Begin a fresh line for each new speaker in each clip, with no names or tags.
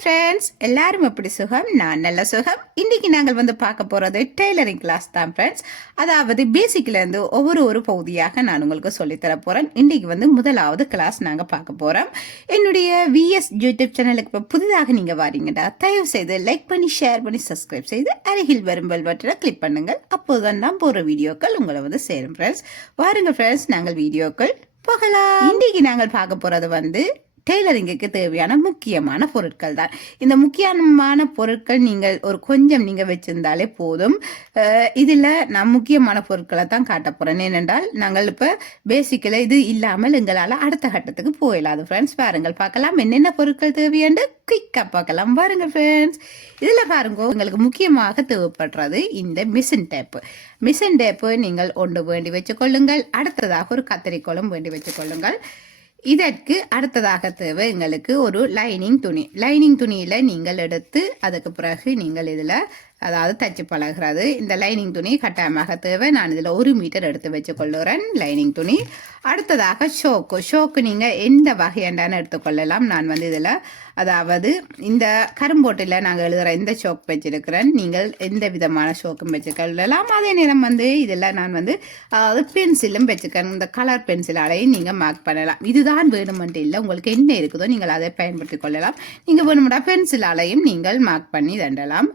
Friends எல்லாரும் எப்படி சுகம்? நான் நல்ல சுகம். இன்றைக்கி நாங்கள் வந்து பார்க்க போகிறது டெய்லரிங் கிளாஸ் தான் ஃப்ரெண்ட்ஸ் அதாவது பேசிக்லேருந்து ஒவ்வொரு ஒரு பகுதியாக நான் உங்களுக்கு சொல்லித்தர போகிறேன் இன்றைக்கி வந்து முதலாவது கிளாஸ் நாங்கள் பார்க்க போகிறோம் என்னுடைய விஎஸ் யூடியூப் சேனலுக்கு இப்போ புதிதாக நீங்கள் வாரீங்கடா தயவு செய்து லைக் பண்ணி ஷேர் பண்ணி சப்ஸ்கிரைப் செய்து அருகில் வரும் பெல் பட்டனை கிளிக் பண்ணுங்கள். அப்போதுதான் நான் போகிற வீடியோக்கள் உங்களை வந்து சேரும் ஃப்ரெண்ட்ஸ் வாருங்க ஃப்ரெண்ட்ஸ் நாங்கள் வீடியோக்கள் போகலாம். இன்றைக்கி நாங்கள் பார்க்க போகிறது வந்து டெய்லரிங்குக்கு தேவையான முக்கியமான பொருட்கள் தான். இந்த முக்கியமான பொருட்கள் நீங்கள் ஒரு கொஞ்சம் நீங்கள் வச்சுருந்தாலே போதும். இதில் நான் முக்கியமான பொருட்களை தான் காட்ட போகிறேன் ஏனென்றால் நாங்கள் இப்போ பேசிக்கில் இது இல்லாமல் எங்களால் அடுத்த கட்டத்துக்கு போயிடலாது ஃப்ரெண்ட்ஸ் பாருங்கள் பார்க்கலாம் என்னென்ன பொருட்கள் தேவையாண்டு குயிக்காக பார்க்கலாம். பாருங்கள் ஃப்ரெண்ட்ஸ் இதில் பாருங்க உங்களுக்கு முக்கியமாக தேவைப்படுறது இந்த மிஷின் டேப்பு மிஷின் டேப்பு நீங்கள் ஒன்று வேண்டி வச்சுக்கொள்ளுங்கள். அடுத்ததாக ஒரு கத்திரிக்கோளம் வேண்டி வச்சுக்கொள்ளுங்கள். இதற்கு அடுத்ததாக தேவை எங்களுக்கு ஒரு லைனிங் துணி. லைனிங் துணியில் நீங்கள் எடுத்து அதுக்கு பிறகு நீங்கள் இதில் அதாவது தச்சு பழகிறது. இந்த லைனிங் துணி கட்டாயமாக தேவை. நான் இதில் ஒரு மீட்டர் எடுத்து வச்சுக்கொள்ளுறேன் லைனிங் துணி. அடுத்ததாக ஷோக்கு. ஷோக்கு நீங்கள் எந்த வகையாண்டான எடுத்துக்கொள்ளலாம். நான் வந்து இதில் அதாவது இந்த கரும்போட்டில் நாங்கள் எழுதுகிற இந்த ஷோக் வச்சிருக்கிறேன். நீங்கள் எந்த விதமான ஷோக்கும் வச்சுக்கொள்ளலாம். அதே நேரம் வந்து இதில் நான் வந்து அதாவது பென்சிலும் வச்சுக்கிறேன் இந்த கலர் பென்சிலாலையும் நீங்கள் மார்க் பண்ணலாம். இதுதான் வேணுமென்று இல்லை. உங்களுக்கு என்ன இருக்குதோ நீங்கள் அதை பயன்படுத்தி கொள்ளலாம். நீங்கள் வேணுமெண்டா பென்சிலாலையும் நீங்கள் மார்க் பண்ணி தண்டலாம்.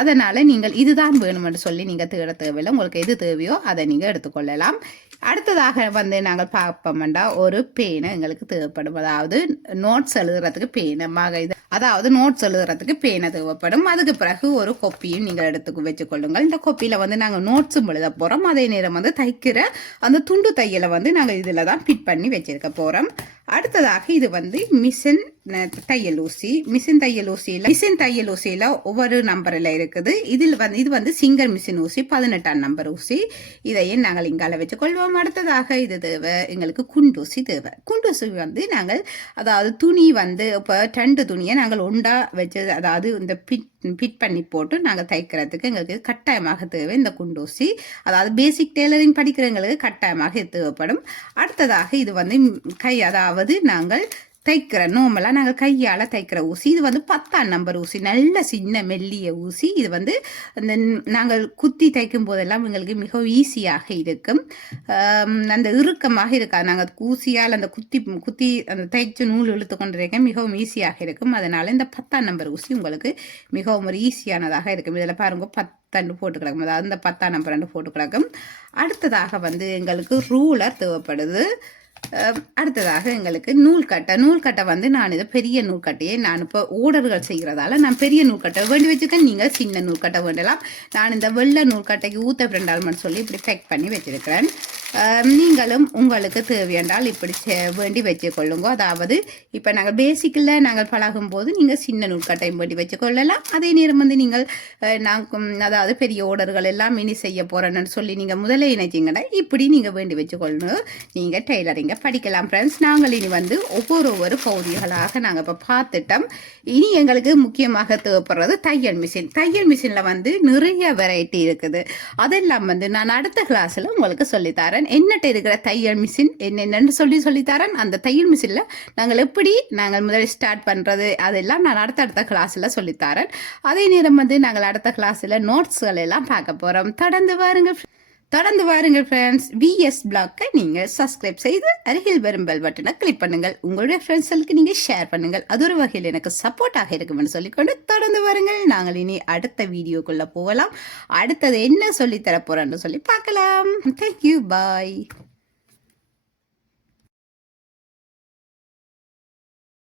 அதனால் நீங்கள் இதுதான் வேணுமென்று சொல்லி நீங்கள் தேட தேவையில்லை. உங்களுக்கு எது தேவையோ அதை நீங்கள் எடுத்துக்கொள்ளலாம் அடுத்ததாக வந்து நாங்கள் பார்ப்போம்டா ஒரு பேனை எங்களுக்கு தேவைப்படும். அதாவது நோட்ஸ் எழுதுறதுக்கு பேனை மக இது அதாவது நோட்ஸ் எழுதுறதுக்கு பேனை தேவைப்படும். அதுக்கு பிறகு ஒரு கொப்பியும் நீங்கள் எடுத்து வச்சுக்கொள்ளுங்கள். இந்த கொப்பியில் வந்து நாங்கள் நோட்ஸும் எழுத போகிறோம் அதே நேரம் வந்து தைக்கிற அந்த துண்டு தையலை வந்து நாங்கள் இதில் தான் ஃபிட் பண்ணி வச்சிருக்க போகிறோம் அடுத்ததாக இது வந்து மிஷின் தையல் ஊசி. மிஷின் தையல் ஊசியில் மிஷின் தையல் ஊசியில் ஒவ்வொரு நம்பரில் இருக்குது. இதில் வந்து இது வந்து சிங்கர் மிஷின் ஊசி பதினெட்டாம் நம்பர் ஊசி. இதையும் நாங்கள் இங்கால வச்சுக்கொள்வோம் அடுத்ததாக இது தேவை எங்களுக்கு குண்டூசி தேவை. குண்டூசி வந்து நாங்கள் அதாவது துணி வந்து இப்போ ரெண்டு துணியை நாங்கள் உண்டா வச்சு அதாவது இந்த பிட் ஃபிட் பண்ணி போட்டு நாங்கள் தைக்கிறதுக்கு எங்களுக்கு கட்டாயமாக தேவை இந்த குண்டூசி அதாவது பேசிக் டெய்லரிங் படிக்கிறவங்களுக்கு கட்டாயமாக தேவைப்படும். அடுத்ததாக இது வந்து கை அதாவது நாங்கள் தைக்கிற நோமலாக நாங்கள் கையால் தைக்கிற ஊசி இது வந்து பத்தாம் நம்பர் ஊசி நல்ல சின்ன மெல்லிய ஊசி. இது வந்து அந்த நாங்கள் குத்தி தைக்கும் போதெல்லாம் எங்களுக்கு மிகவும் ஈஸியாக இருக்கும். அந்த இறுக்கமாக இருக்காது. நாங்கள் ஊசியால் அந்த குத்தி குத்தி அந்த தைச்சு நூல் இழுத்து கொண்டிருக்க மிகவும் ஈஸியாக இருக்கும். அதனால் இந்த பத்தாம் நம்பர் ஊசி உங்களுக்கு மிகவும் ஒரு ஈஸியானதாக இருக்கும். இதில் பாருங்க பத்தாண்டு போட்டு கிடக்கும். அதாவது இந்த பத்தாம் நம்பர் ரெண்டு போட்டு கிடக்கும். அடுத்ததாக வந்து எங்களுக்கு ரூலர் தேவைப்படுது. அடுத்ததாக எங்களுக்கு நூல்கட்டை நூல்கட்டை வந்து நான் இதை பெரிய நூல்கட்டையே நான் இப்போ ஓடர்கள் செய்கிறதால நான் பெரிய நூல்கட்டை வேண்டி வச்சுருக்கேன். நீங்கள் சின்ன நூல்கட்டை வேண்டலாம். நான் இந்த வெள்ளை நூல்கட்டைக்கு ஊற்ற ஃப்ரெண்டால்மெண்ட் சொல்லி இப்படி பேக் பண்ணி வச்சுருக்கிறேன். நீங்களும் உங்களுக்கு தேவையென்றால் இப்படி வேண்டி வச்சுக்கொள்ளுங்க அதாவது இப்போ நாங்கள் பேசிக்கில் நாங்கள் பழகும் போது நீங்கள் சின்ன நூற்கட்டையும் வேண்டி வச்சுக்கொள்ளலாம் அதே நேரம் வந்து நீங்கள் நாங்கள் அதாவது பெரிய ஓடர்கள் எல்லாம் மினி செய்ய போகிறேன்னு சொல்லி நீங்கள் முதலே இணைச்சிங்கன்னா இப்படி நீங்கள் வேண்டி வச்சுக்கொள்ளணும் நீங்கள் டெய்லரிங்க படிக்கலாம் ஃப்ரெண்ட்ஸ் நாங்கள் இனி வந்து ஒவ்வொரு ஒவ்வொரு பகுதிகளாக நாங்கள் இப்போ பார்த்துட்டோம். இனி எங்களுக்கு முக்கியமாக தேவைப்படுறது தையல் மிஷின் தையல் மிஷினில் வந்து நிறைய வெரைட்டி இருக்குது. அதெல்லாம் வந்து நான் அடுத்த கிளாஸில் உங்களுக்கு சொல்லித்தரேன். தரேன். என்னட்ட இருக்கிற தையல் மிஷின் என்னென்னு சொல்லி சொல்லித்தரேன் அந்த தையல் மிஷினில் நாங்கள் எப்படி நாங்கள் முதலில் ஸ்டார்ட் பண்ணுறது அதெல்லாம் நான் அடுத்த அடுத்த கிளாஸில் சொல்லித்தரேன் அதே நேரம் வந்து நாங்கள் அடுத்த கிளாஸில் நோட்ஸ்கள் எல்லாம் பார்க்க போகிறோம் தொடர்ந்து பாருங்கள் தொடர்ந்து வாருங்கள் ஃப்ரெண்ட்ஸ் விஎஸ் பிளாக்கை நீங்கள் சப்ஸ்கிரைப் செய்து அருகில் வரும் பெல் பட்டனை கிளிக் பண்ணுங்கள். உங்களுடைய ஃப்ரெண்ட்ஸ்களுக்கு நீங்கள் ஷேர் பண்ணுங்கள். அது ஒரு வகையில் எனக்கு சப்போர்ட்டாக இருக்கும்னு சொல்லிக்கொண்டு தொடர்ந்து வாருங்கள். நாங்கள் இனி அடுத்த வீடியோக்குள்ளே போகலாம். அடுத்தது என்ன சொல்லி தரப்போகிறோன்னு சொல்லி பார்க்கலாம். Thank you bye